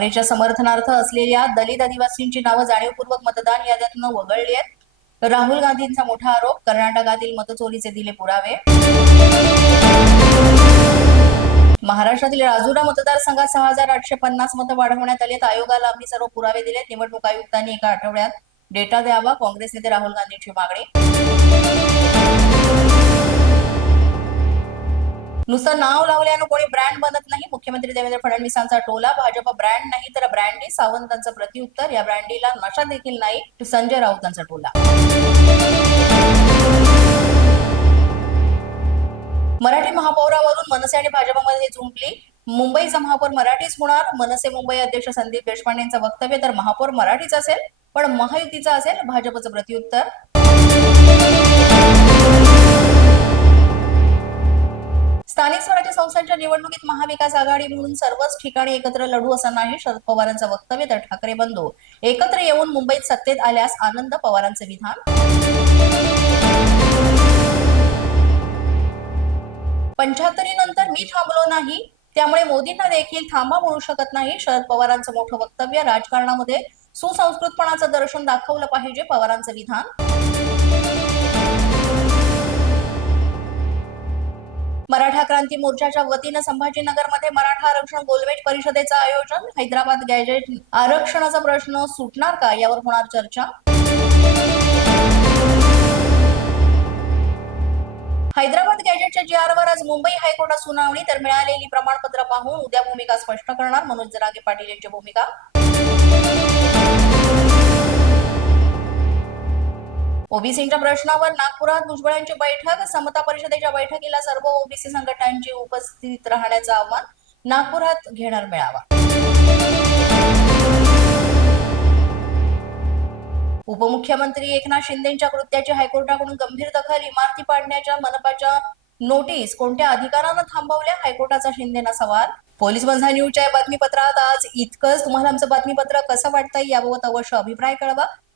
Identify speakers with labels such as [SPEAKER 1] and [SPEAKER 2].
[SPEAKER 1] काँग्रेसच्या समर्थनार्थ असलेल्या दलित आदिवासींची नावं जाणीवपूर्वक मतदान याद्यातून वगळली आहेत. राहुल गांधींचा मोठा आरोप कर्नाटकातील मतचोरीचे दिले पुरावे. महाराष्ट्रातील राजुरा मतदारसंघात सहा हजार आठशे पन्नास मतं वाढवण्यात आली आहेत. आयोगाला आम्ही सर्व पुरावे दिलेत. निवडणूक आयुक्तांनी एका आठवड्यात डेटा द्यावा. काँग्रेस नेते राहुल गांधींची मागणी. नुसतं नाव लावल्यानं कोणी ब्रँड बनत नाही. मुख्यमंत्री देवेंद्र फडणवीसांचा टोला भाजप ब्रँड नाही तर ब्रँडी सावंतांचं प्रत्युत्तर या ब्रँडीला नशा देखील नाही संजय राऊतांचा टोला. मराठी महापौरावरून मनसे आणि भाजपमध्ये झुंपली मुंबईचा महापौर मराठीच होणार मनसे मुंबई अध्यक्ष संदीप देशपांडेंचं वक्तव्य तर महापौर मराठीच असेल पण महायुतीचा असेल भाजपचं प्रत्युत्तर. निवडणुकीत महाविकास आघाडी म्हणून सर्वच ठिकाणी एकत्र लढू असं नाही शरद पवारांचं वक्तव्य तर ठाकरे बंधू. एकत्र येऊन मुंबईत सत्तेत आल्यास आनंद पवारांचे विधान. पंच्याहत्तरी नंतर मी थांबलो नाही त्यामुळे मोदींना देखील थांबा म्हणू शकत नाही शरद पवारांचं मोठं वक्तव्य राजकारणामध्ये सुसंस्कृतपणाचं दर्शन दाखवलं पाहिजे पवारांचं विधान. मराठा क्रांती मोर्चाच्या वतीनं संभाजीनगरमध्ये मराठा आरक्षण गोलमेट परिषदेचं आयोजन. हैदराबाद गॅजेट आरक्षणाचा प्रश्न सुटणार का? यावर होणार चर्चा. हैदराबाद गॅजेटच्या जी वर आज मुंबई हायकोर्टात सुनावणी तर मिळालेली प्रमाणपत्र पाहून उद्या भूमिका स्पष्ट करणार मनोज जरागे पाटील यांची भूमिका. ओबीसीच्या प्रश्नावर नागपुरात भुजबळांची बैठक समता परिषदेच्या बैठकीला सर्व ओबीसी संघटनांची उपस्थित राहण्याचं आव्हान नागपुरात घेणार मेळावा. उपमुख्यमंत्री एकनाथ शिंदेच्या कृत्याची हायकोर्टाकडून गंभीर दखल इमारती पाडण्याच्या मनपाच्या नोटीस कोणत्या अधिकारानं थांबवल्या? हायकोर्टाचा शिंदेना सवाल. पोलीस बंधा न्यूजच्या बातमीपत्रात आज इतकंच. तुम्हाला आमचं बातमीपत्र कसं वाटतंय याबाबत अवश्य अभिप्राय कळवा.